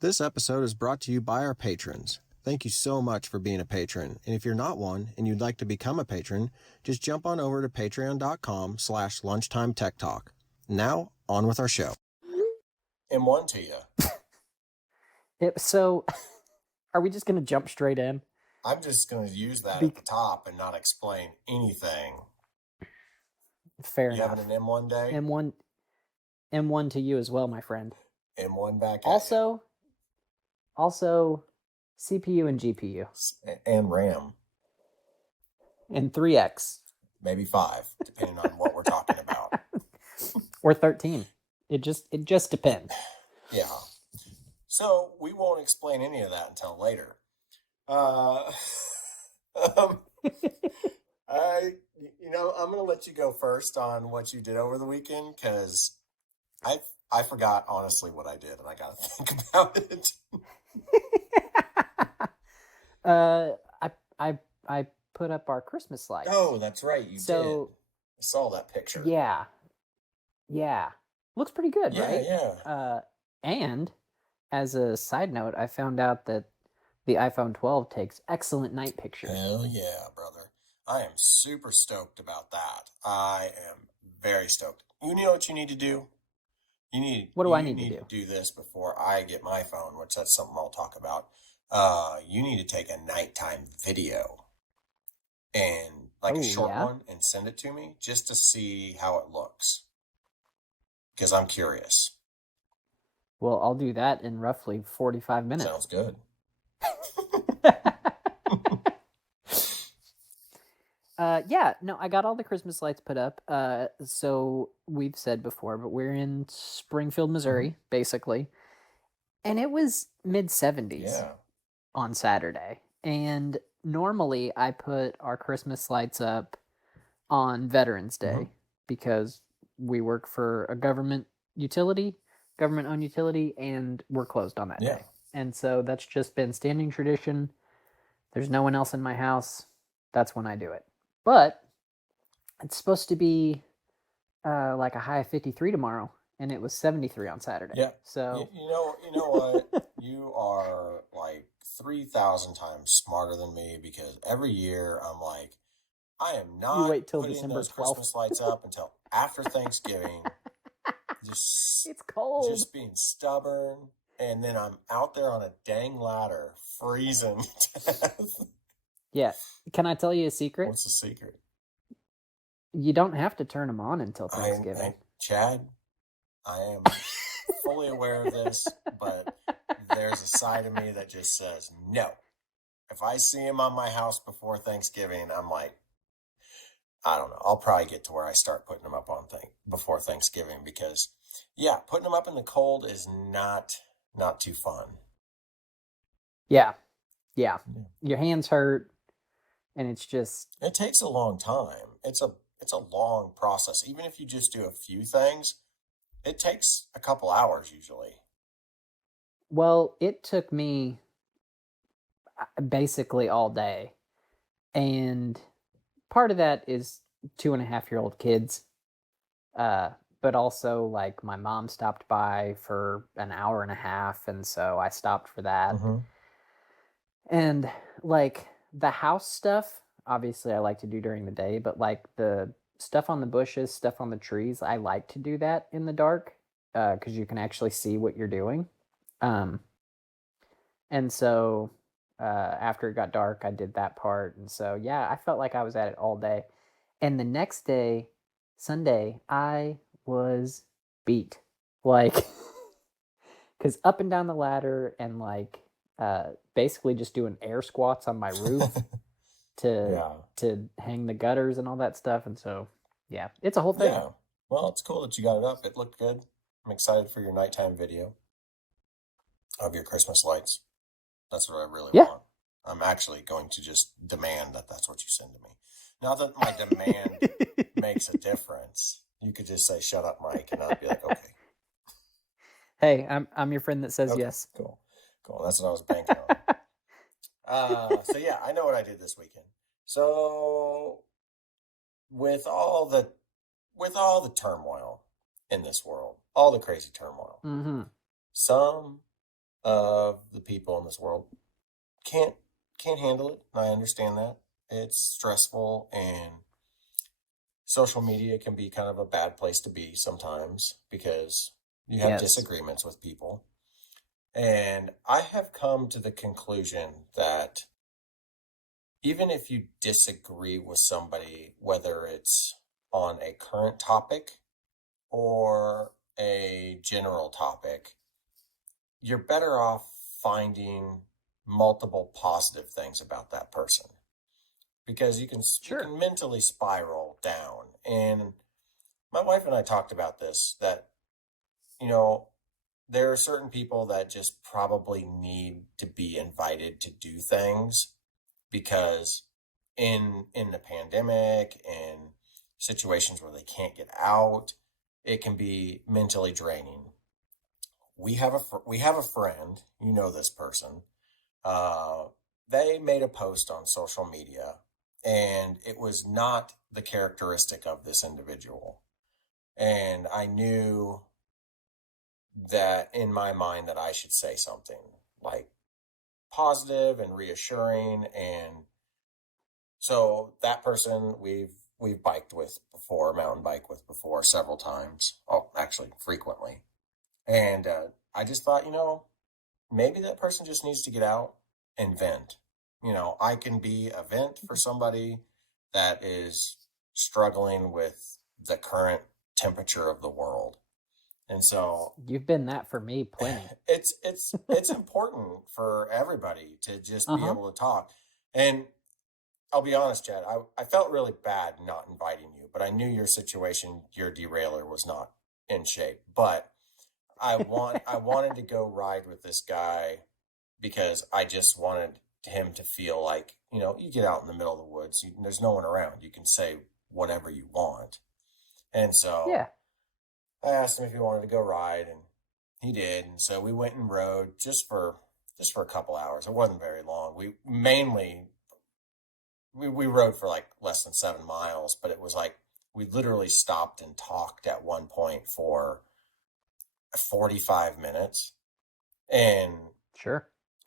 This episode is brought to you by our patrons. Thank you so much for being a patron. And if you're not one and you'd like to become a patron, just jump on over to patreon.com/LunchTimeTechTalk. Now, on with our show. M1 to you. So, are we just going to jump straight in? I'm just going to use that at the top and not explain anything. Fair enough. You having an M1 day? M1 to you as well, my friend. M1 back at Also, CPU and GPU. And RAM. And 3X. Maybe 5, depending on what we're talking about. Or 13. It just depends. Yeah. So we won't explain any of that until later. I'm going to let you go first on what you did over the weekend because I forgot honestly what I did and I got to think about it. I put up our Christmas lights. Oh, that's right, you did. I saw that picture. Yeah. Looks pretty good, right? Yeah. And as a side note, I found out that the iPhone 12 takes excellent night pictures. Hell yeah, brother. I am super stoked about that. I am very stoked. You know what you need to do? What do I need to do this before I get my phone, which that's something I'll talk about. You need to take a nighttime video and a short one and send it to me just to see how it looks. Because I'm curious. Well, I'll do that in roughly 45 minutes. Sounds good. I got all the Christmas lights put up. So we've said before, but we're in Springfield, Missouri, basically. And it was mid-70s on Saturday. And normally I put our Christmas lights up on Veterans Day because we work for a government-owned utility, and we're closed on that day. And so that's just been standing tradition. There's no one else in my house. That's when I do it. But it's supposed to be like a high of 53 tomorrow, and it was 73 on Saturday. Yeah. So you know what? You are like 3,000 times smarter than me because every year I'm like, I am not putting December those 12th. Christmas lights up until after Thanksgiving. It's cold. Just being stubborn, and then I'm out there on a dang ladder, freezing to death. Yeah. Can I tell you a secret? What's the secret? You don't have to turn them on until Thanksgiving. Chad, I am fully aware of this, but there's a side of me that just says no. If I see him on my house before Thanksgiving, I'm like, I don't know. I'll probably get to where I start putting them up before Thanksgiving because, putting them up in the cold is not too fun. Yeah. Your hands hurt, and it's just... It takes a long time. It's a long process. Even if you just do a few things, it takes a couple hours usually. Well, it took me basically all day, and part of that is 2.5-year-old kids, but also like my mom stopped by for an hour and a half, and so I stopped for that. And like the house stuff, obviously I like to do during the day, but like the stuff on the bushes, stuff on the trees, I like to do that in the dark because you can actually see what you're doing. And so after it got dark, I did that part. And so, I felt like I was at it all day. And the next day, Sunday, I was beat. Like, because up and down the ladder and like basically just doing air squats on my roof to hang the gutters and all that stuff. And so, it's a whole thing. Yeah. Well, it's cool that you got it up. It looked good. I'm excited for your nighttime video of your Christmas lights. That's what I really want. I'm actually going to just demand that that's what you send to me. Not that my demand makes a difference. You could just say, shut up, Mike, and I'd be like, okay. Hey, I'm your friend that says yes. Cool. That's what I was banking on. So I know what I did this weekend. So with all the turmoil in this world, all the crazy turmoil, some of the people in this world can't handle it. I understand that. It's stressful, and social media can be kind of a bad place to be sometimes because you have disagreements with people. And I have come to the conclusion that even if you disagree with somebody, whether it's on a current topic or a general topic, you're better off finding multiple positive things about that person, because you can mentally spiral down. And my wife and I talked about this, that, there are certain people that just probably need to be invited to do things, because in the pandemic and situations where they can't get out, it can be mentally draining. We have a friend, this person. They made a post on social media, and it was not the characteristic of this individual. And I knew that in my mind that I should say something like positive and reassuring. And so that person we've biked with before, mountain bike with before, several times. Oh, actually frequently. And I just thought, maybe that person just needs to get out and vent. I can be a vent for somebody that is struggling with the current temperature of the world. And so you've been that for me plenty. It's important for everybody to just be able to talk. And I'll be honest, Chad, I felt really bad not inviting you, but I knew your situation, your derailleur was not in shape. But I wanted to go ride with this guy because I just wanted him to feel like, you get out in the middle of the woods, there's no one around. You can say whatever you want. And so I asked him if he wanted to go ride, and he did. And so we went and rode just for a couple hours. It wasn't very long. We rode for like less than 7 miles, but it was like we literally stopped and talked at one point for 45 minutes. And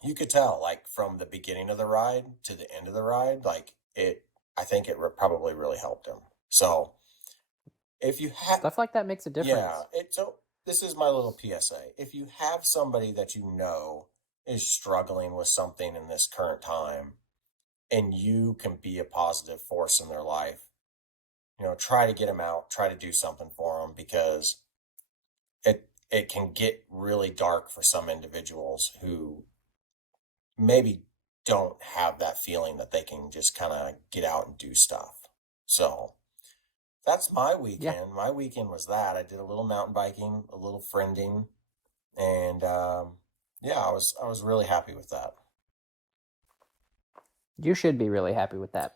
you could tell, like, from the beginning of the ride to the end of the ride, like, I think it probably really helped him. So if you have stuff like that makes a difference. So this is my little PSA. If you have somebody that is struggling with something in this current time, and you can be a positive force in their life, try to get them out, try to do something for them, because it can get really dark for some individuals who maybe don't have that feeling that they can just kind of get out and do stuff. So that's my weekend. Yeah. My weekend was that. I did a little mountain biking, a little friending, and I was really happy with that. You should be really happy with that.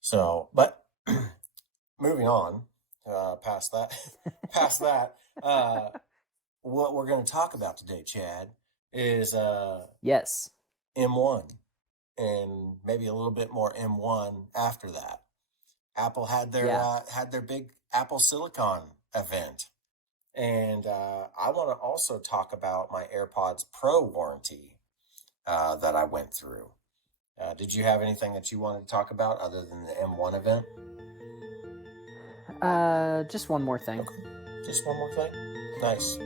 So, but moving on, past that, what we're going to talk about today, Chad, is M1, and maybe a little bit more M1 after that. Apple had their big Apple Silicon event, and I want to also talk about my AirPods Pro warranty that I went through. Did you have anything that you wanted to talk about other than the M1 event? Just one more thing. Okay. Just one more thing? Nice.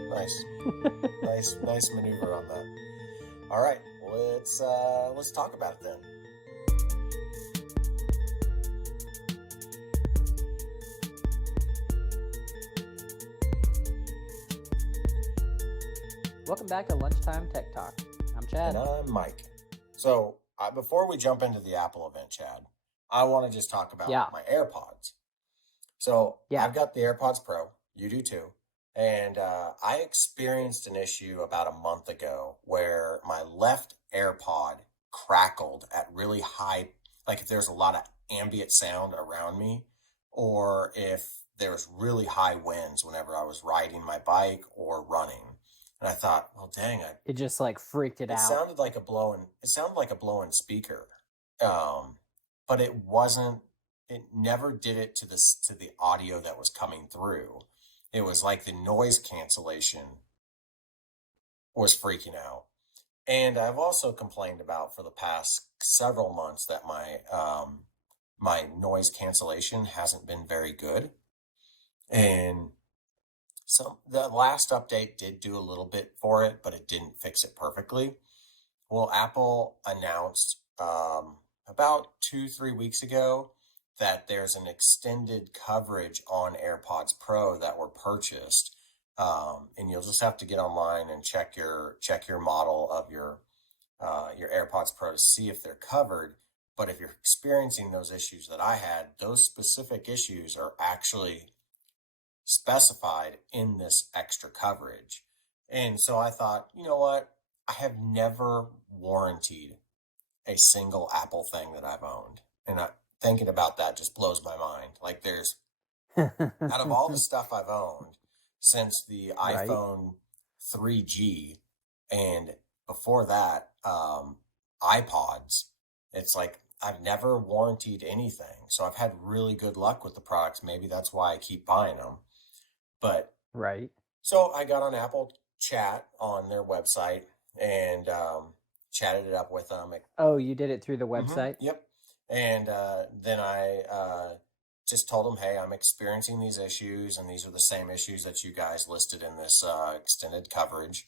nice maneuver on that. All right, let's talk about it then. Welcome back to Lunchtime Tech Talk. I'm Chad. And I'm Mike. So before we jump into the Apple event, Chad, I want to just talk about my AirPods. So I've got the AirPods Pro. You do too. And I experienced an issue about a month ago where my left AirPod crackled at really high, like if there's a lot of ambient sound around me, or if there was really high winds whenever I was riding my bike or running. And I thought, well, dang it. It just like freaked it out. It sounded like a blow-in speaker. But it wasn't, it never did it to the audio that was coming through. It was like the noise cancellation was freaking out. And I've also complained about for the past several months that my noise cancellation hasn't been very good. And so the last update did do a little bit for it, but it didn't fix it perfectly. Well, Apple announced about 2-3 weeks ago that there's an extended coverage on AirPods Pro that were purchased, and you'll just have to get online and check your model of your AirPods Pro to see if they're covered. But if you're experiencing those issues that I had, those specific issues are actually specified in this extra coverage. And so I thought, you know what? I have never warranted a single Apple thing that I've owned. And thinking about that just blows my mind. Like there's, out of all the stuff I've owned since the Right. iPhone 3G and before that, iPods, it's like I've never warranted anything. So I've had really good luck with the products. Maybe that's why I keep buying them. But Right. so I got on Apple Chat on their website and chatted it up with them. Oh, you did it through the website? Yep. And then I just told them, hey, I'm experiencing these issues, and these are the same issues that you guys listed in this extended coverage.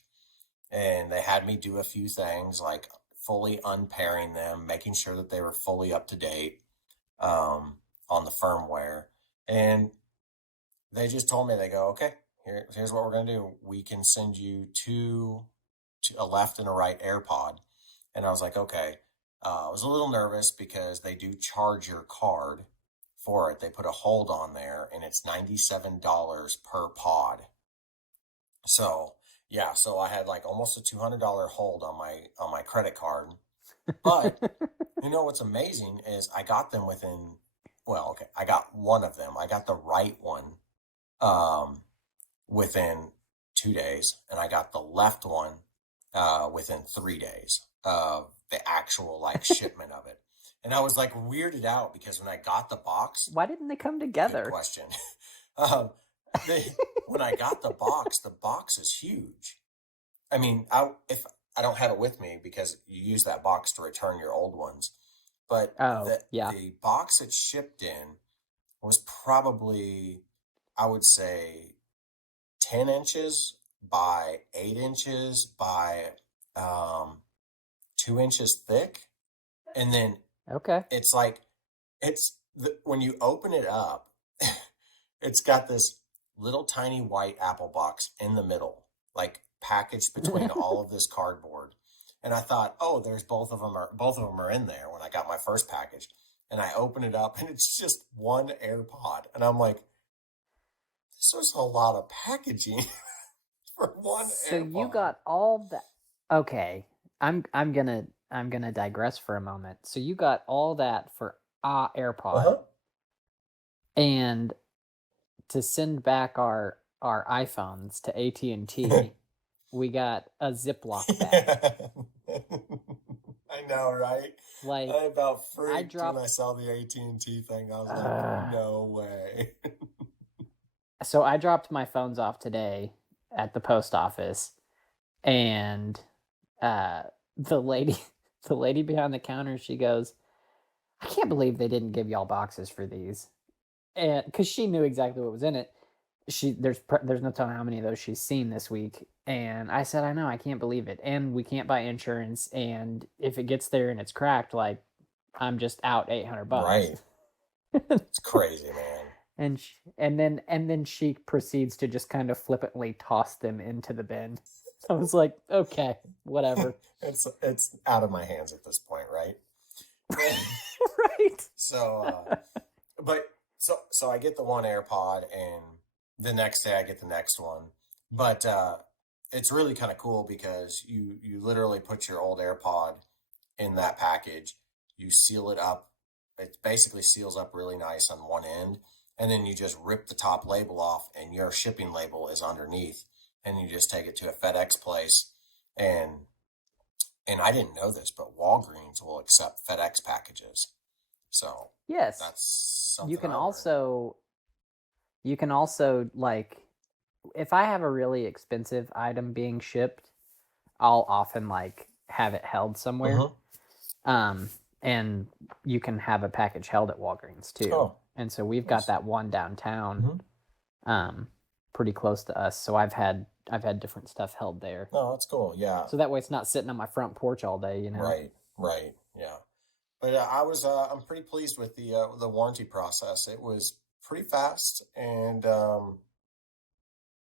And they had me do a few things like fully unpairing them, making sure that they were fully up to date on the firmware. And they just told me, they go, okay, here's what we're going to do. We can send you a left and a right AirPod. And I was like, okay. I was a little nervous because they do charge your card for it. They put a hold on there, and it's $97 per pod. So yeah, so I had like almost a $200 hold on my credit card. But you know what's amazing is I got them within, well, okay, I got one of them. I got the right one within 2 days, and I got the left one within 3 days of the actual like shipment of it. And I was like weirded out because when I got the box, Why didn't they come good together? question. When I got the box is huge. I mean, if I don't have it with me because you use that box to return your old ones, but Oh, yeah. the box it shipped in was probably, I would say, 10 inches by 8 inches by 2 inches thick. And then Okay. it's like, when you open it up, it's got this little tiny white Apple box in the middle, like packaged between all of this cardboard. And I thought, oh, there's both of them are in there when I got my first package. And I open it up and it's just one AirPod. And I'm like, this was a lot of packaging for one So AirPod. you got all that. Okay. I'm gonna digress for a moment. So you got all that for AirPod. And to send back our iPhones to AT&T, we got a Ziploc bag. I know, right? Like I about freaked dropped, when I saw the AT&T thing. I was like, no way. So I dropped my phones off today at the post office, and the lady behind the counter, she goes, I can't believe they didn't give y'all boxes for these. And because she knew exactly what was in it. There's no telling how many of those she's seen this week. And I said, I know, I can't believe it. And we can't buy insurance. And if it gets there and it's cracked, like, I'm just out $800. Right. It's crazy, man. And then she proceeds to just kind of flippantly toss them into the bin. I was like, okay, whatever. It's out of my hands at this point, right? Right. So I get the one AirPod, and the next day I get the next one. But it's really kind of cool because you literally put your old AirPod in that package, you seal it up. It basically seals up really nice on one end, and then you just rip the top label off, and your shipping label is underneath, and you just take it to a FedEx place, and I didn't know this, but Walgreens will accept FedEx packages. So yes, that's something you can also like, if I have a really expensive item being shipped, I'll often like have it held somewhere. And you can have a package held at Walgreens too. Oh, and so we've got that one downtown, pretty close to us. So I've had different stuff held there. Oh, that's cool. Yeah. So that way it's not sitting on my front porch all day, Right. Yeah. But I'm pretty pleased with the warranty process. It was pretty fast and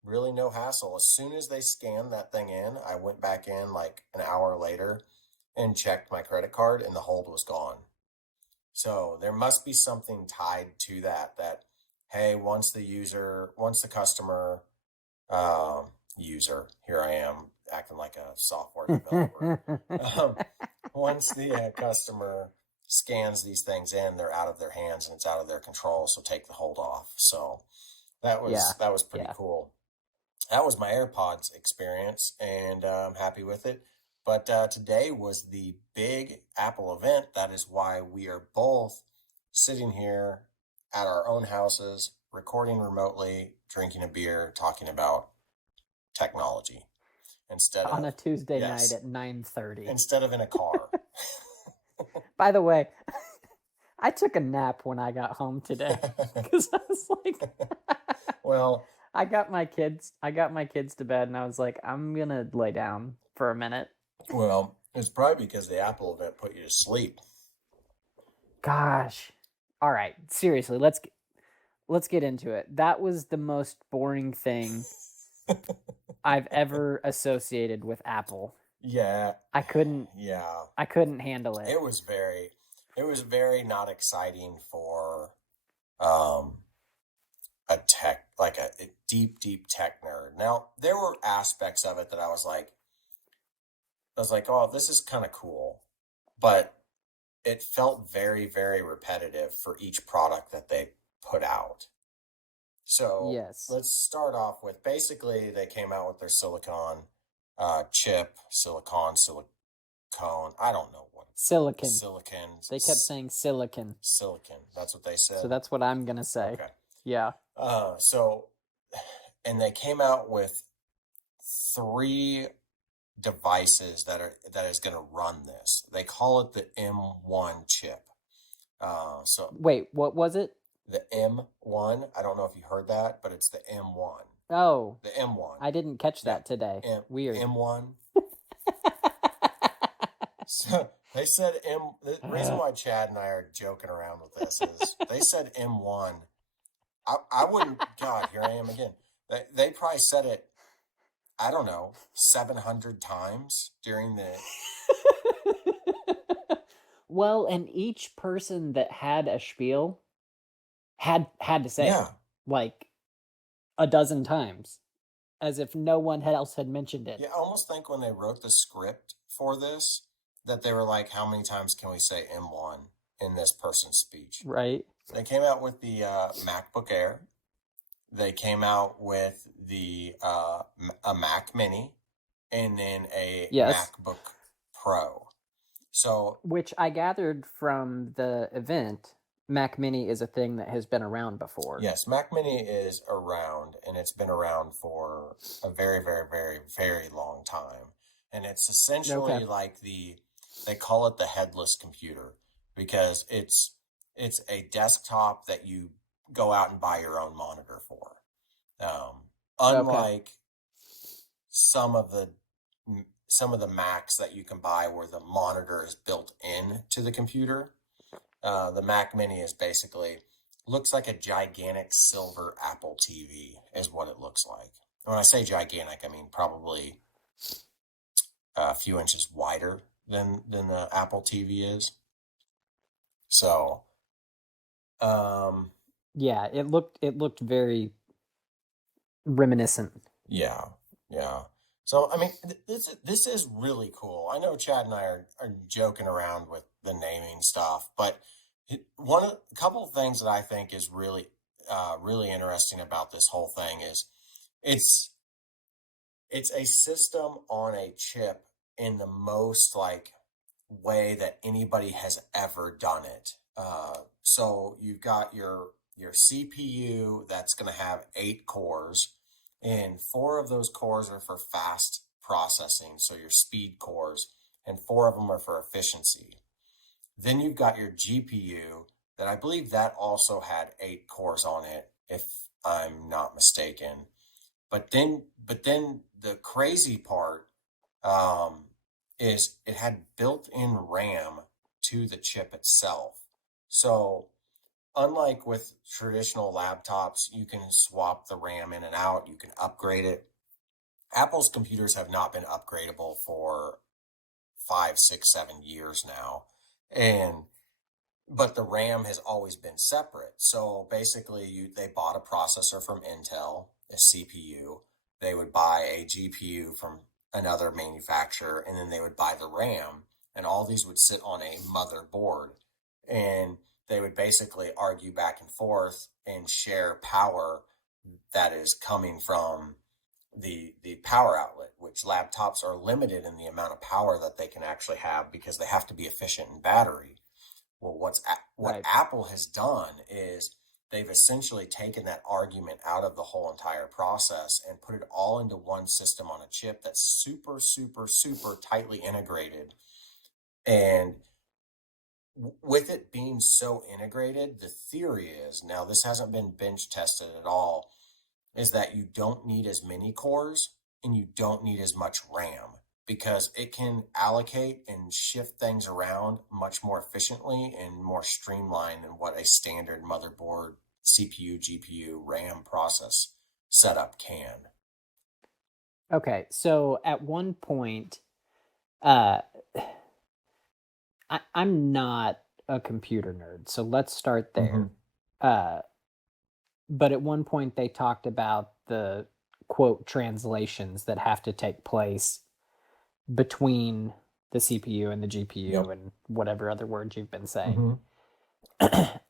really no hassle. As soon as they scanned that thing in, I went back in like an hour later and checked my credit card, and the hold was gone. So there must be something tied to that, hey, once the customer, user, here I am acting like a software developer. Once the customer scans these things in, they're out of their hands and it's out of their control. So take the hold off. So that was pretty cool. That was my AirPods experience, and I'm happy with it. But today was the big Apple event. That is why we are both sitting here at our own houses, recording remotely, drinking a beer, talking about technology instead on of a Tuesday night at 9:30 instead of in a car. By the way, I took a nap when I got home today because I was like, well, I got my kids to bed, and I was like, I'm gonna lay down for a minute. Well, it's probably because the Apple event put you to sleep. Gosh. All right, seriously, let's get into it. That was the most boring thing I've ever associated with Apple. Yeah. I couldn't handle it. It was very not exciting for a tech, like a deep tech nerd. Now, there were aspects of it that I was like, oh, this is kind of cool, but it felt very, very repetitive for each product that they put out. So yes, let's start off with, basically they came out with their silicon chip, silicone. I don't know what silicon. They kept saying silicon. That's what they said. So that's what I'm gonna say. Okay. Yeah. And they came out with 3 devices that is going to run this. They call it the M1 chip. So wait, what was it? The M1. I don't know if you heard that, but it's the M1. Oh, the M1. I didn't catch that today. Weird. M1. So they said The reason why Chad and I are joking around with this is they said M1. I wouldn't. God, here I am again. They probably said it, I don't know, 700 times during the. Well, and each person that had a spiel had to say it, like a dozen times, as if no one else had mentioned it. Yeah, I almost think when they wrote the script for this, that they were like, how many times can we say M1 in this person's speech? Right. They came out with the MacBook Air. They came out with the a Mac Mini, and then a MacBook Pro. So, which I gathered from the event, Mac Mini is a thing that has been around before. Yes, Mac Mini is around, and it's been around for a very, very, very, very long time. And it's essentially like they call it the headless computer, because it's a desktop that you go out and buy your own monitor for. Unlike some of the Macs that you can buy where the monitor is built into the computer, the Mac Mini is basically looks like a gigantic silver Apple TV is what it looks like. When I say gigantic, I mean probably a few inches wider than the Apple TV is. So, yeah, it looked very reminiscent. Yeah. So, I mean, this is really cool. I know Chad and I are joking around with the naming stuff, but a couple of things that I think is really, really interesting about this whole thing is it's a system on a chip in the most way that anybody has ever done it. So you've got your CPU that's going to have 8 cores, and 4 of those cores are for fast processing, so your speed cores, and 4 of them are for efficiency. Then you've got your GPU that I believe that also had 8 cores on it, if I'm not mistaken. But then the crazy part is it had built-in RAM to the chip itself. So unlike with traditional laptops, you can swap the RAM in and out, you can upgrade it. Apple's computers have not been upgradable for 5, 6, 7 years now. But the RAM has always been separate. So basically, they bought a processor from Intel, a CPU. They would buy a GPU from another manufacturer, and then they would buy the RAM. And all these would sit on a motherboard. And they would basically argue back and forth and share power that is coming from the power outlet, which laptops are limited in the amount of power that they can actually have because they have to be efficient in battery. Well, what Right. Apple has done is they've essentially taken that argument out of the whole entire process and put it all into one system on a chip that's super, super, super tightly integrated. And with it being so integrated, the theory is, now this hasn't been bench tested at all, is that you don't need as many cores and you don't need as much RAM because it can allocate and shift things around much more efficiently and more streamlined than what a standard motherboard, CPU, GPU, RAM process setup can. Okay, so at one point, I'm not a computer nerd, so let's start there. But at one point they talked about the quote translations that have to take place between the CPU and the GPU and whatever other words you've been saying.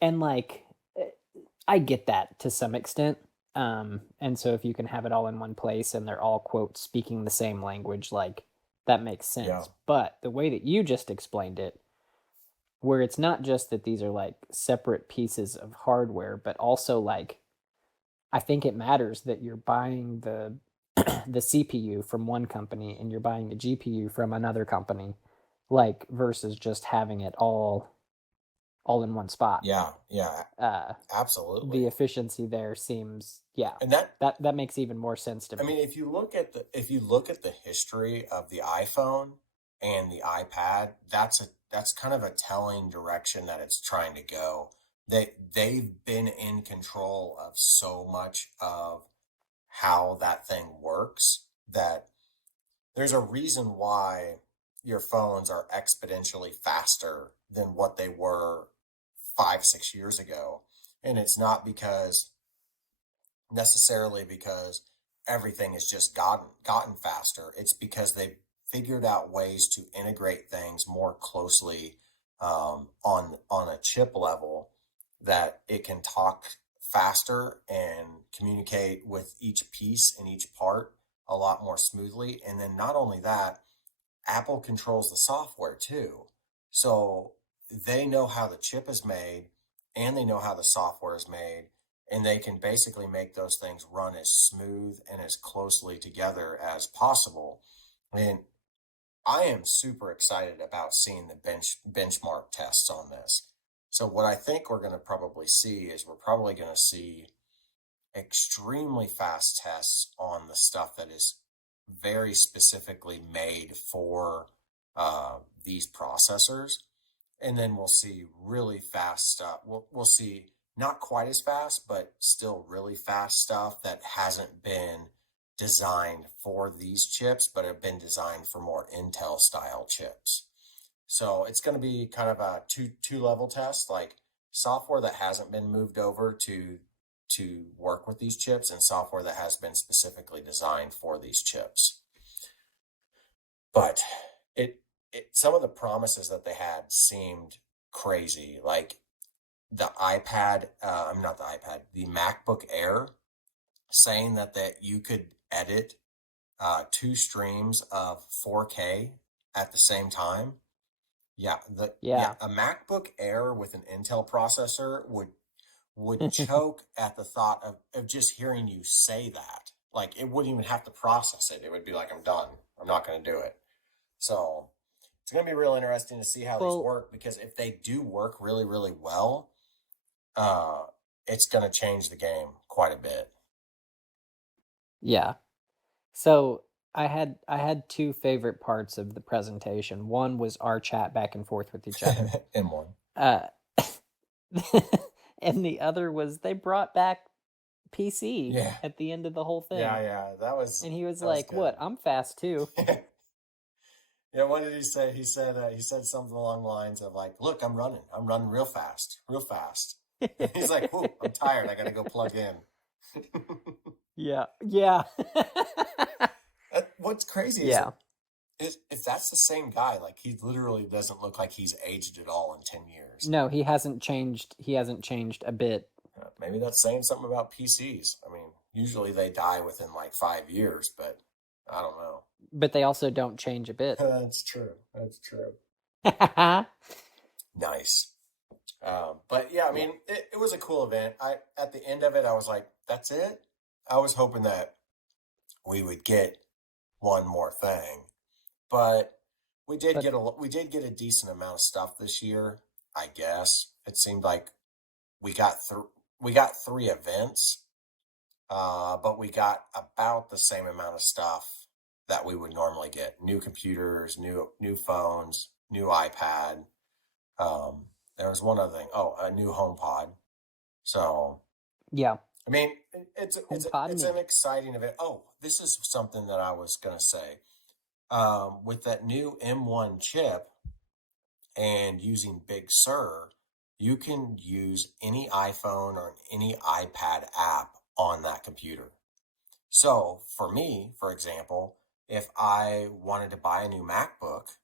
And like, I get that to some extent. And so if you can have it all in one place and they're all quote speaking the same language, like that makes sense. Yeah. But the way that you just explained it, where it's not just that these are like separate pieces of hardware, but also like, I think it matters that you're buying the the CPU from one company and you're buying the GPU from another company, like versus just having it all in one spot. Yeah, absolutely. The efficiency there seems, and that makes even more sense to me. I mean, if you look at the history of the iPhone and the iPad, that's kind of a telling direction that it's trying to go. They've been in control of so much of how that thing works that there's a reason why your phones are exponentially faster than what they were 5, 6 years ago. And it's not necessarily because everything has just gotten faster. It's because they've figured out ways to integrate things more closely on a chip level that it can talk faster and communicate with each piece and each part a lot more smoothly. And then not only that, Apple controls the software too. So they know how the chip is made and they know how the software is made, and they can basically make those things run as smooth and as closely together as possible. And I am super excited about seeing the benchmark tests on this. So what I think we're going to probably see is we're probably going to see extremely fast tests on the stuff that is very specifically made for these processors. And then we'll see really fast stuff. We'll see not quite as fast, but still really fast stuff that hasn't been designed for these chips, but have been designed for more Intel style chips. So it's going to be kind of a two level test, like software that hasn't been moved over to work with these chips and software that has been specifically designed for these chips. But some of the promises that they had seemed crazy, like the MacBook Air, saying that you could edit 2 streams of 4K at the same time. Yeah, a MacBook Air with an Intel processor would choke at the thought of just hearing you say that. Like, it wouldn't even have to process it. It would be like, I'm done. I'm not going to do it. So It's going to be real interesting to see how these Well, work, because if they do work really, really well, it's going to change the game quite a bit. yeah. So I had two favorite parts of the presentation. One was our chat back and forth with each other. M1. And the other was they brought back PC Yeah. at the end of the whole thing. Yeah. That was. And he was that like, was "What? I'm fast too." Yeah, what did he say? He said something along the lines of like, "Look, I'm running real fast, real fast." He's like, "Whoa, I'm tired. I got to go plug in." Yeah. What's crazy is if that's the same guy, like he literally doesn't look like he's aged at all in 10 years. No, he hasn't changed. He hasn't changed a bit. Maybe that's saying something about PCs. I mean, usually they die within like 5 years, but I don't know. But they also don't change a bit. That's true. Nice. But yeah, I mean, it was a cool event. At the end of it, I was like, that's it. I was hoping that we would get one more thing, but we did get a decent amount of stuff this year. I guess it seemed like we got 3 events, but we got about the same amount of stuff that we would normally get: new computers, new phones, new iPad. There was one other thing. Oh, a new HomePod. So yeah, I mean, it's an exciting event. Oh, this is something that I was gonna say. With that new M1 chip and using Big Sur, you can use any iPhone or any iPad app on that computer. So for me, for example, if I wanted to buy a new MacBook,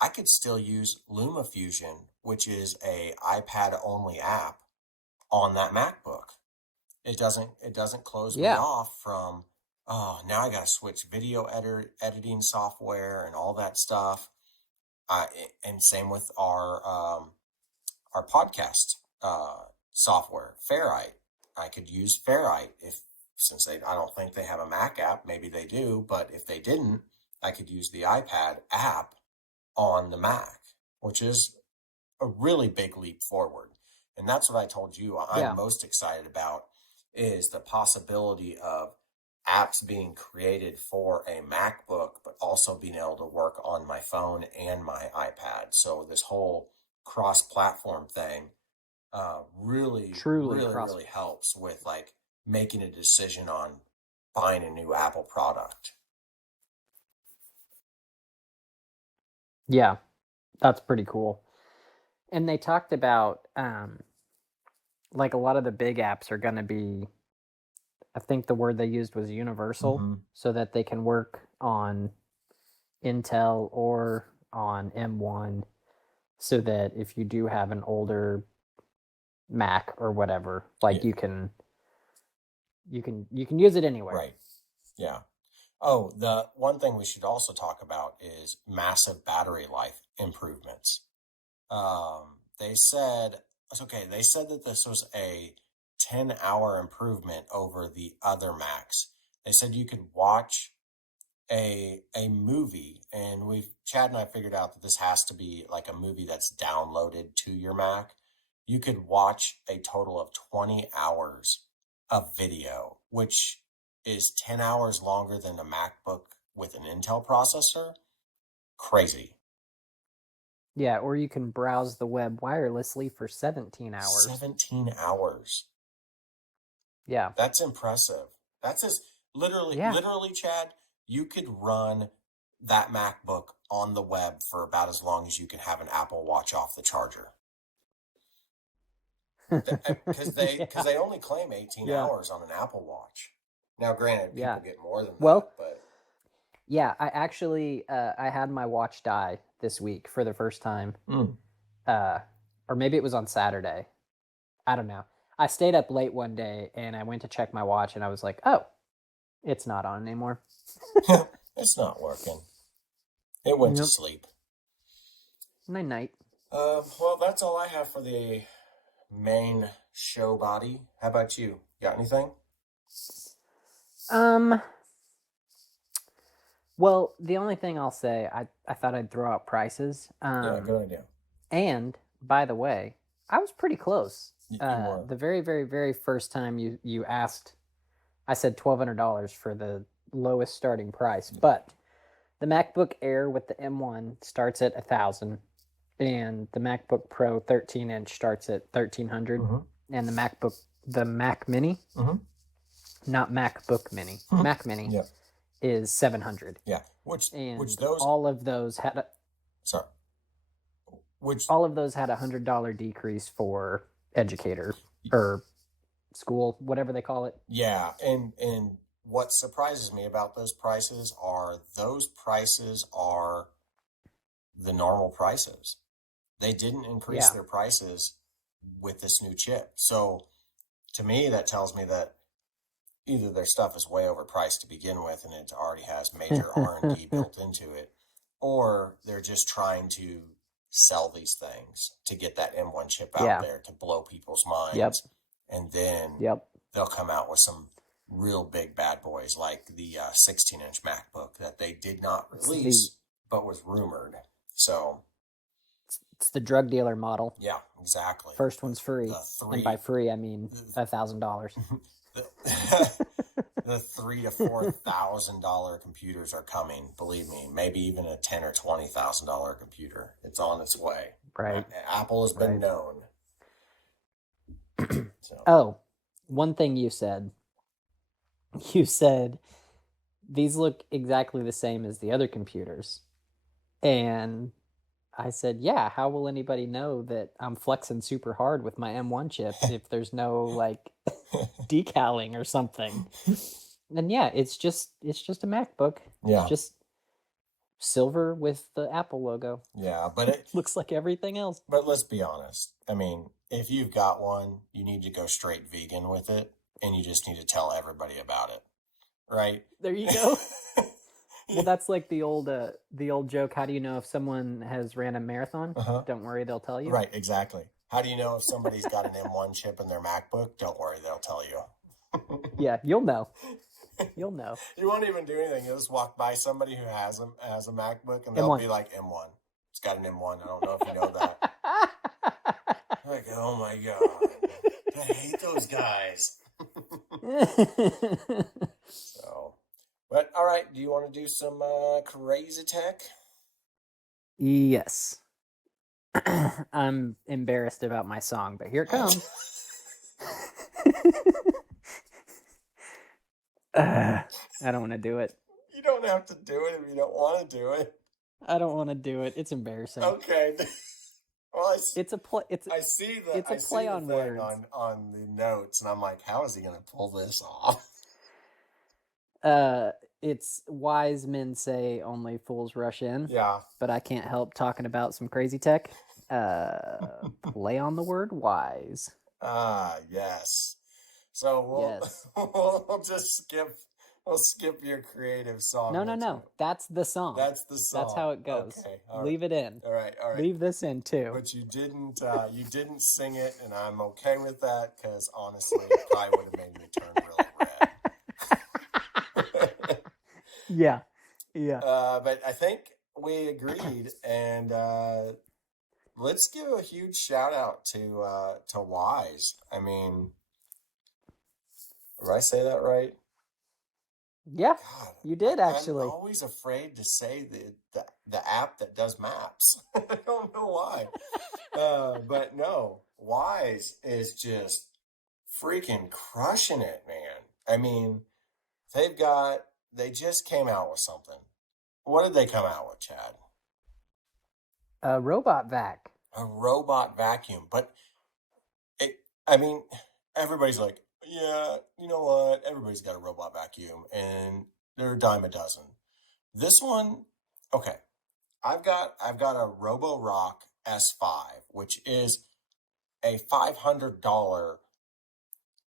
I could still use LumaFusion, which is a iPad only app on that MacBook. It doesn't close me off from, oh, now I got to switch video editing software and all that stuff. And same with our podcast software, Ferrite. I could use Ferrite since I don't think they have a Mac app. Maybe they do, but if they didn't, I could use the iPad app on the Mac, which is a really big leap forward. And that's what I told you I'm most excited about, is the possibility of apps being created for a MacBook, but also being able to work on my phone and my iPad. So this whole cross-platform thing really helps with like making a decision on buying a new Apple product. Yeah, that's pretty cool. And they talked about like a lot of the big apps are going to be, I think the word they used was universal, so that they can work on Intel or on M1, so that if you do have an older Mac or whatever, like you can use it anywhere. Right. Yeah. Oh, the one thing we should also talk about is massive battery life improvements. They said that this was a 10-hour improvement over the other Macs. They said you could watch a movie, and Chad and I figured out that this has to be like a movie that's downloaded to your Mac. You could watch a total of 20 hours of video, which is 10 hours longer than a MacBook with an Intel processor. Crazy. Yeah, or you can browse the web wirelessly for 17 hours. 17 hours. Yeah. That's impressive. That's literally, Chad, you could run that MacBook on the web for about as long as you can have an Apple Watch off the charger. Because they only claim 18 hours on an Apple Watch. Now, granted, people get more than that, but... Yeah, I actually, I had my watch die this week for the first time. Or maybe it was on Saturday. I don't know. I stayed up late one day, and I went to check my watch, and I was like, oh, it's not on anymore. It's not working. It went to sleep. Night-night. Well, that's all I have for the main show body. How about you? Got anything? Well, the only thing I'll say, I thought I'd throw out prices. Yeah, good idea. And by the way, I was pretty close. You were. The very, very, very first time you asked, I said $1,200 for the lowest starting price. But the MacBook Air with the M1 starts at 1,000, and the MacBook Pro 13-inch starts at 1,300, and the Mac Mini, not MacBook Mini, Mac Mini, is 700. Yeah, which those all of those had a $100 decrease for educator or school, whatever they call it. Yeah, and what surprises me about those prices are the normal prices. They didn't increase their prices with this new chip. So to me, that tells me that either their stuff is way overpriced to begin with and it already has major R&D built into it, or they're just trying to sell these things to get that M1 chip out there to blow people's minds. And then they'll come out with some real big bad boys like the 16-inch MacBook that they did not release but was rumored. So it's the drug dealer model. Yeah, exactly. First one's free. And by free, I mean $1,000. The $3,000 to $4,000 computers are coming. Believe me, maybe even a $10,000 or $20,000 computer. It's on its way. Right. Apple has been known. So. Oh, one thing you said. You said these look exactly the same as the other computers, and I said, yeah, how will anybody know that I'm flexing super hard with my M1 chip if there's no like decaling or something? And yeah, it's just a MacBook. Yeah. It's just silver with the Apple logo. Yeah, but it looks like everything else. But let's be honest. I mean, if you've got one, you need to go straight vegan with it, and you just need to tell everybody about it. Right? There you go. Well, that's like the old joke. How do you know if someone has ran a marathon? Don't worry, they'll tell you. Right, exactly. How do you know if somebody's got an M1 chip in their MacBook? Don't worry, they'll tell you. Yeah, you'll know. You'll know. You won't even do anything. You'll just walk by somebody who has a MacBook, and they'll M1. be like, M1. It's got an M1. I don't know if you know that. Like, oh my God. I hate those guys. So, but all right. Do you want to do some crazy tech? Yes. I'm embarrassed about my song, but here it comes. I don't want to do it. You don't have to do it if you don't want to do it. I don't want to do it. It's embarrassing. Okay. Well, it's a play. I see on words on the notes, and I'm like, how is he going to pull this off? It's wise men say only fools rush in. Yeah. But I can't help talking about some crazy tech. Play on the word wise. Yes. So we'll just skip. We'll skip your creative song. No. That's the song. That's the song. That's how it goes. Okay. Leave it in. All right. Leave this in too. But you didn't. You didn't sing it, and I'm okay with that because honestly, it probably would have made me turn really red. Yeah. But I think we agreed, and let's give a huge shout out to Wyze. I mean, did I say that right? Yeah, God, you did actually. I'm always afraid to say the app that does maps. I don't know why. But no, Wyze is just freaking crushing it, man. I mean, they just came out with something. What did they come out with, Chad? A robot vac. A robot vacuum. But everybody's like, yeah, you know what? Everybody's got a robot vacuum, and they're a dime a dozen. This one, okay. I've got a Roborock S5, which is a $500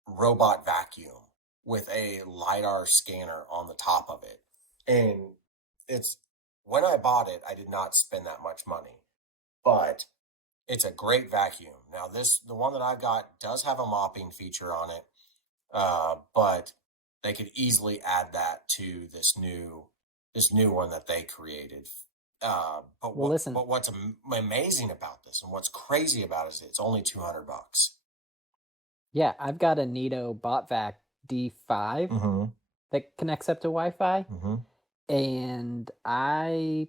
robot vacuum with a LiDAR scanner on the top of it. And when I bought it, I did not spend that much money, but it's a great vacuum. Now the one that I've got does have a mopping feature on it. But they could easily add that to this new this new one that they created. But what's amazing about this and what's crazy about it is it's only $200. Yeah, I've got a Neato BotVac D5 that connects up to Wi-Fi, and I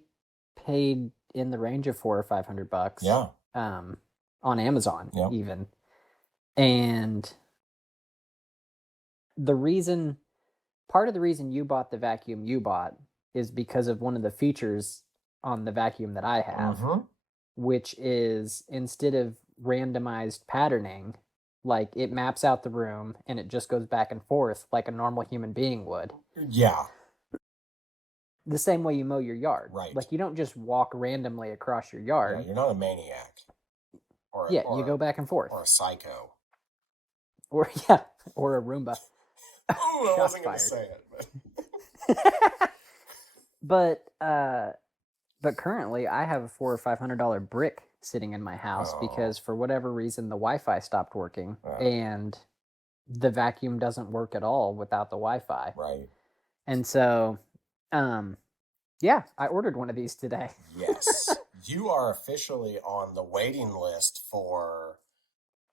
paid in the range of $400 or $500. Yeah. On Amazon even, and part of the reason you bought the vacuum you bought is because of one of the features on the vacuum that I have, which is instead of randomized patterning, like it maps out the room and it just goes back and forth like a normal human being would. Yeah. The same way you mow your yard. Right. Like you don't just walk randomly across your yard. Yeah, you're not a maniac. You go back and forth. Or a psycho. Or a Roomba. Oh, I wasn't going to say it. But currently I have a $400 or $500 brick sitting in my house because for whatever reason the Wi-Fi stopped working and the vacuum doesn't work at all without the Wi-Fi. Right. And so, I ordered one of these today. Yes. You are officially on the waiting list for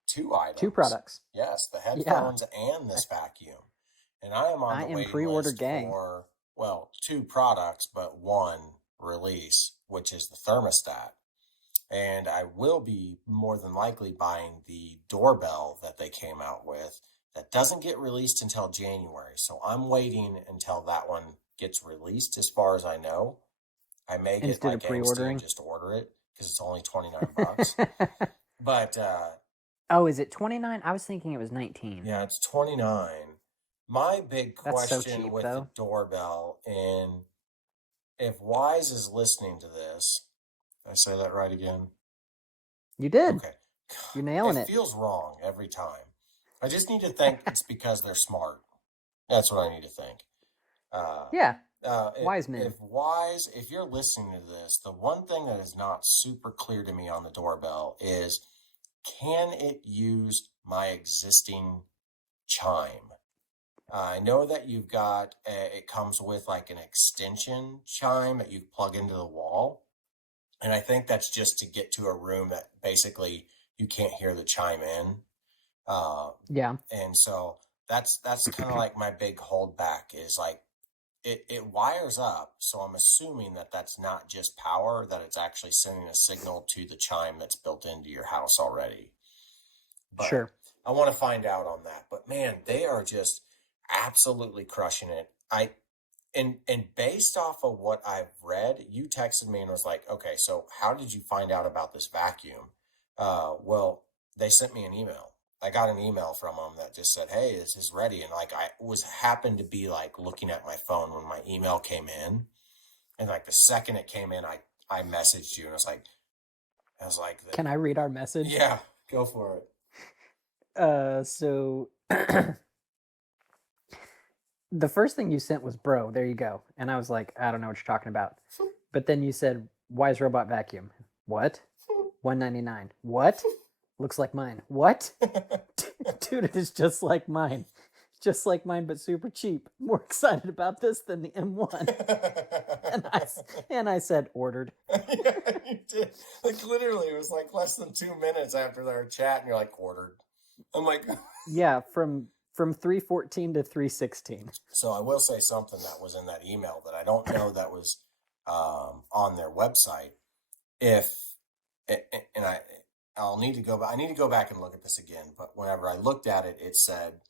2 items. 2 products. Yes, the headphones and this vacuum. And I am on the waiting list for, 2 products, but 1 release, which is the thermostat. And I will be more than likely buying the doorbell that they came out with that doesn't get released until January. So I'm waiting until that one gets released as far as I know. I may get my gangster and just order it because it's only $29. But is it 29? I was thinking it was 19. Yeah, it's 29. My big question with the doorbell, and if Wyze is listening to this, did I say that right again? You did. Okay. You're nailing it. It feels wrong every time. I just need to think it's because they're smart. That's what I need to think. Wise men. If you're listening to this, the one thing that is not super clear to me on the doorbell is, can it use my existing chime? I know that you've got, it comes with like an extension chime that you plug into the wall. And I think that's just to get to a room that basically you can't hear the chime in. And so that's kind of like my big holdback is like, it wires up. So I'm assuming that that's not just power, that it's actually sending a signal to the chime that's built into your house already. But sure. I want to find out on that. But man, they are just absolutely crushing it. And based off of what I've read, you texted me and was like, okay, so how did you find out about this vacuum? Well, they sent me an email. I got an email from them that just said, hey, this is ready. And like, I happened to be like looking at my phone when my email came in. And like the second it came in, I messaged you and I was like, can I read our message? Yeah, go for it. So the first thing you sent was bro, there you go. And I was like, I don't know what you're talking about. But then you said, Wyze robot vacuum. What? $199. What? Looks like mine. What? Dude, it is just like mine. Just like mine, but super cheap. More excited about this than the M1. and I said, ordered. Yeah, you did. Like literally, it was like less than 2 minutes after our chat, and you're like, ordered. I'm like, yeah, from 314 to 316. So I will say something that was in that email that I don't know that was on their website. I need to go back and look at this again. But whenever I looked at it, it said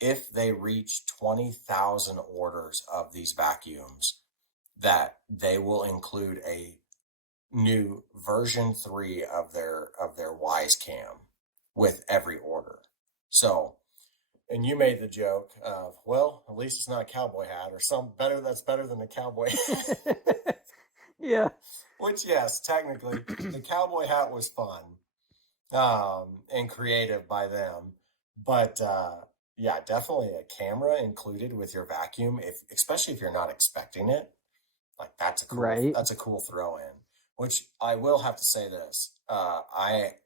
if they reach 20,000 orders of these vacuums, that they will include a new version 3 of their Wyze Cam with every order. So, and you made the joke of, well, at least it's not a cowboy hat or that's better than a cowboy hat. Yeah. Which, yes, technically, the cowboy hat was fun and creative by them. But, yeah, definitely a camera included with your vacuum, especially if you're not expecting it. Like, that's a cool throw in. Which I will have to say this. I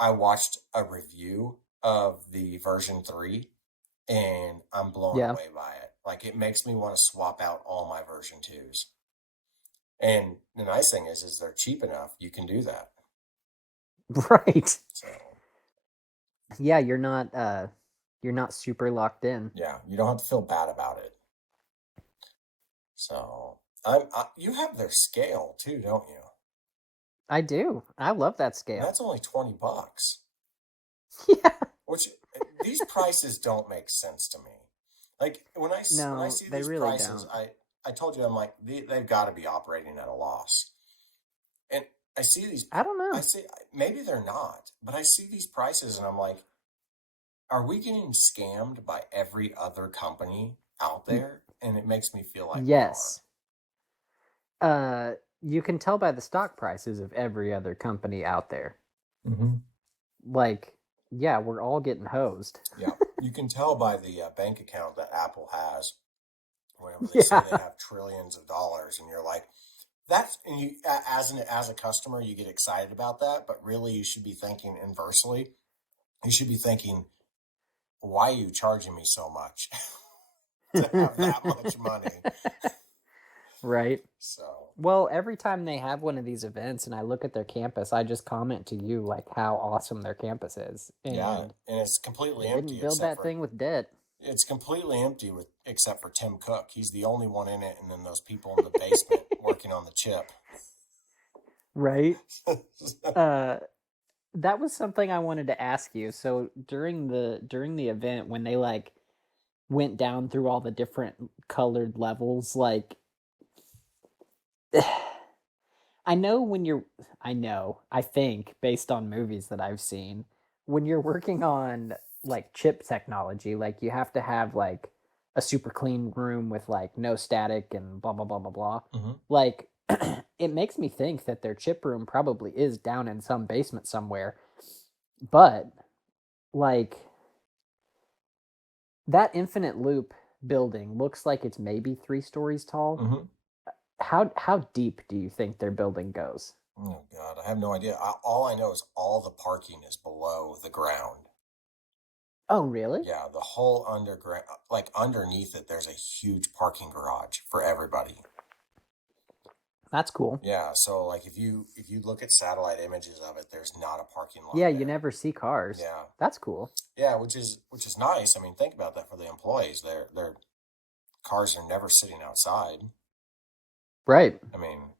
watched a review of the version 3, and I'm blown away by it. Like, it makes me want to swap out all my version 2s. And the nice thing is they're cheap enough. You can do that. Right. So yeah, you're not super locked in. Yeah, you don't have to feel bad about it. So you have their scale too, don't you? I do. I love that scale. And that's only $20. Yeah. Which these prices don't make sense to me. Like when I see these really prices, don't. I told you I'm like they've got to be operating at a loss. And I see these. I don't know. I see maybe they're not, but I see these prices and I'm like, are we getting scammed by every other company out there? And it makes me feel like yes. You can tell by the stock prices of every other company out there. Mm-hmm. Like, yeah, we're all getting hosed. Yeah, you can tell by the bank account that Apple has. Whenever they say they have trillions of dollars, and you're like, that's, and you as a customer, you get excited about that, but really you should be thinking inversely. You should be thinking, why are you charging me so much to have that much money? Right. So, well, every time they have one of these events and I look at their campus, I just comment to you like how awesome their campus is. And yeah, and it's completely they empty. didn't build that thing with debt. It's completely empty except for Tim Cook. He's the only one in it, and then those people in the basement working on the chip. Right. That was something I wanted to ask you. So during the event, when they like went down through all the different colored levels, like I think based on movies that I've seen, when you're working on like chip technology, like you have to have like a super clean room with like no static and blah blah blah blah blah. Mm-hmm. Like it makes me think that their chip room probably is down in some basement somewhere. But like that infinite loop building looks like it's maybe 3 stories tall. Mm-hmm. How deep do you think their building goes? Oh God, I have no idea. All I know is all the parking is below the ground. Oh, really? Yeah, the whole underground, like underneath it, there's a huge parking garage for everybody. That's cool. Yeah, so like if you look at satellite images of it, there's not a parking lot. Yeah, there. you never see cars. Yeah, that's cool. Yeah, which is nice. I mean, think about that for the employees. Their cars are never sitting outside. Right. I mean,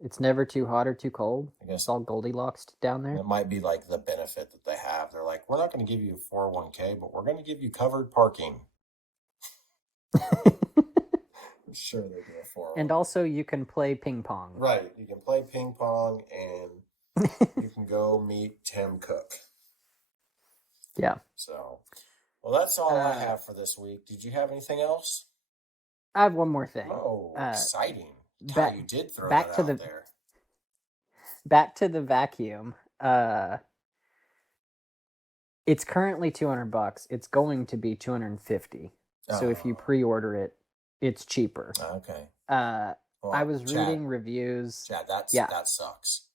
it's never too hot or too cold. I guess it's all Goldilocks down there. It might be like the benefit that they have. They're like, we're not going to give you 401k, but we're going to give you covered parking. I'm sure they do a 401k. And also, you can play ping pong. Right. You can play ping pong, and you can go meet Tim Cook. Yeah. So, well, that's all I have for this week. Did you have anything else? I have one more thing. Oh, exciting. God, you did throw that out there. Back to the vacuum. It's currently $200. It's going to be $250. So if you pre-order it, it's cheaper. Okay. Well, I was reading reviews. Chad, that sucks.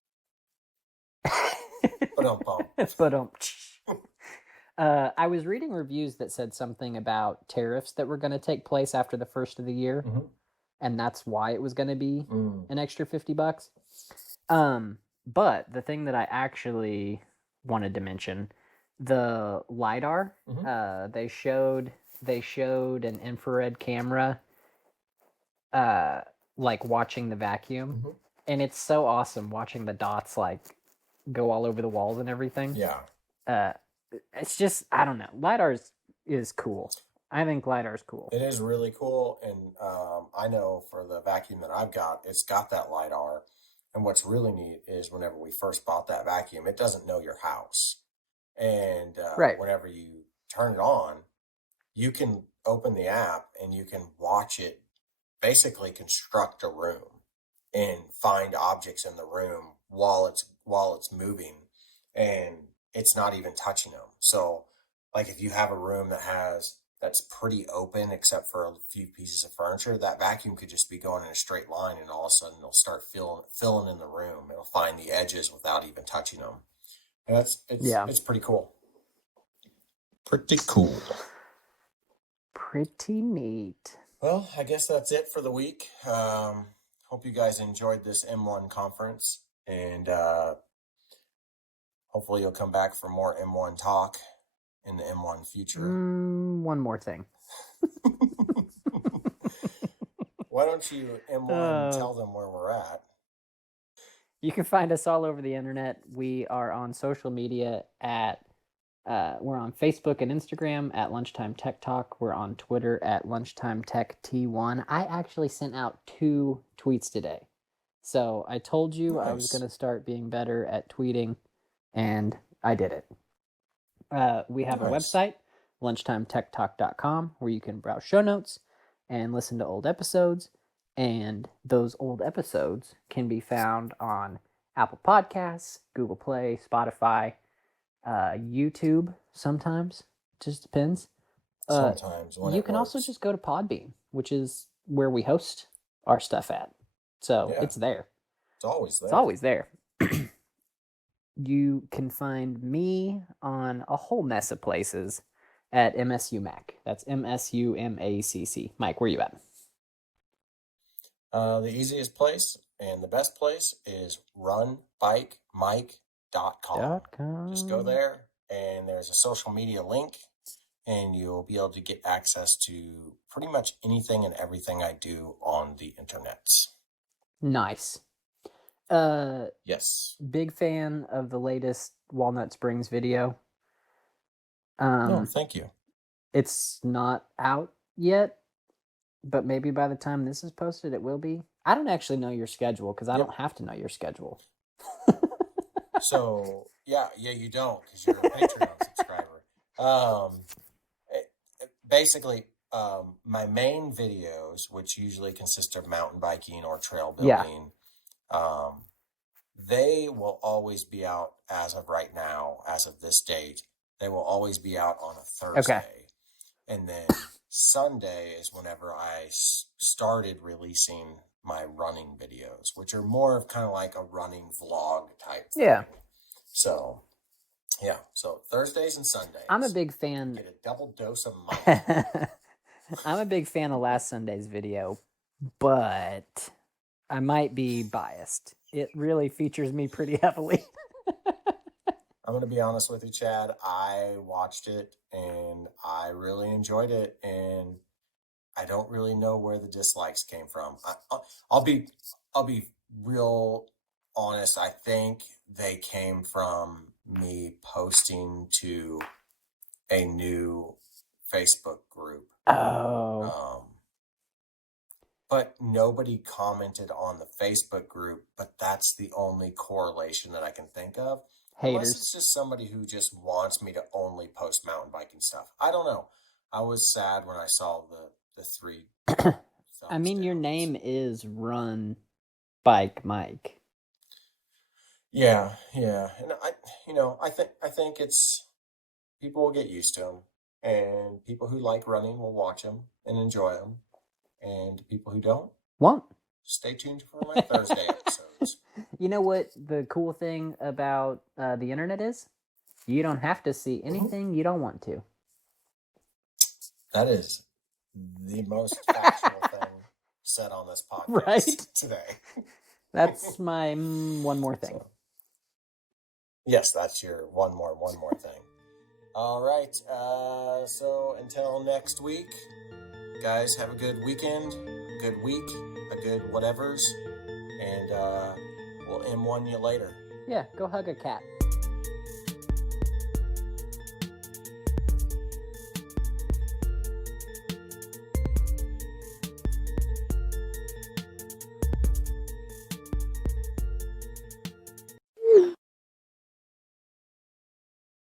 I was reading reviews that said something about tariffs that were going to take place after the first of the year, and that's why it was going to be an extra $50. But the thing that I actually wanted to mention, the LiDAR, they showed an infrared camera, like watching the vacuum, and it's so awesome watching the dots like go all over the walls and everything. Yeah. It's just, I don't know. LiDAR is cool. I think LiDAR is cool. It is really cool, and I know for the vacuum that I've got, it's got that LiDAR. And what's really neat is whenever we first bought that vacuum, it doesn't know your house. And whenever you turn it on, you can open the app and you can watch it basically construct a room and find objects in the room while it's moving, and it's not even touching them. So like if you have a room that's pretty open except for a few pieces of furniture, that vacuum could just be going in a straight line, and all of a sudden it'll start filling in the room. It'll find the edges without even touching them. And it's pretty cool. Pretty cool. Pretty neat. Well, I guess that's it for the week. Hope you guys enjoyed this M1 conference, and hopefully you'll come back for more M1 talk in the M1 future. One more thing. Why don't you, M1, tell them where we're at? You can find us all over the internet. We are on social media at, we're on Facebook and Instagram at LunchTimeTechTalk. We're on Twitter at LunchTimeTechT1. I actually sent out 2 tweets today. So I told you I was going to start being better at tweeting, and I did it. We have a website, LunchTimeTechTalk.com, where you can browse show notes and listen to old episodes. And those old episodes can be found on Apple Podcasts, Google Play, Spotify, YouTube sometimes. Just depends. Sometimes. You can also just go to Podbean, which is where we host our stuff at. So it's there. It's always there. It's always there. You can find me on a whole mess of places at MSU Mac. That's MSUMACC. Mike, where you at? The easiest place and the best place is runbikemike.com. Just go there, and there's a social media link, and you'll be able to get access to pretty much anything and everything I do on the internet. Nice. Yes. Big fan of the latest Walnut Springs video. Thank you. It's not out yet, but maybe by the time this is posted, it will be. I don't actually know your schedule because I don't have to know your schedule. So, yeah, you don't because you're a Patreon subscriber. Basically, my main videos, which usually consist of mountain biking or trail building, they will always be out as of right now, as of this date. They will always be out on a Thursday. Okay. And then Sunday is whenever I started releasing my running videos, which are more of kind of like a running vlog type thing. Yeah. So, so Thursdays and Sundays. I'm a big fan. Get a double dose of money. I'm a big fan of last Sunday's video, but I might be biased. It really features me pretty heavily. I'm going to be honest with you, Chad. I watched it and I really enjoyed it, and I don't really know where the dislikes came from. I'll be real honest. I think they came from me posting to a new Facebook group. But nobody commented on the Facebook group, but that's the only correlation that I can think of. Haters. Unless it's just somebody who just wants me to only post mountain biking stuff. I don't know. I was sad when I saw the 3 I mean, your name is Run Bike Mike. Yeah. And I think it's, people will get used to them, and people who like running will watch them and enjoy them, and people who don't won't. Stay tuned for my Thursday episodes. You know what the cool thing about the internet is? You don't have to see anything you don't want to. That is the most factual thing said on this podcast today. That's my one more thing. Yes, that's your one more thing. All right. So until next week, guys, have a good weekend, good week, a good whatevers, and we'll M1 you later. Yeah, go hug a cat.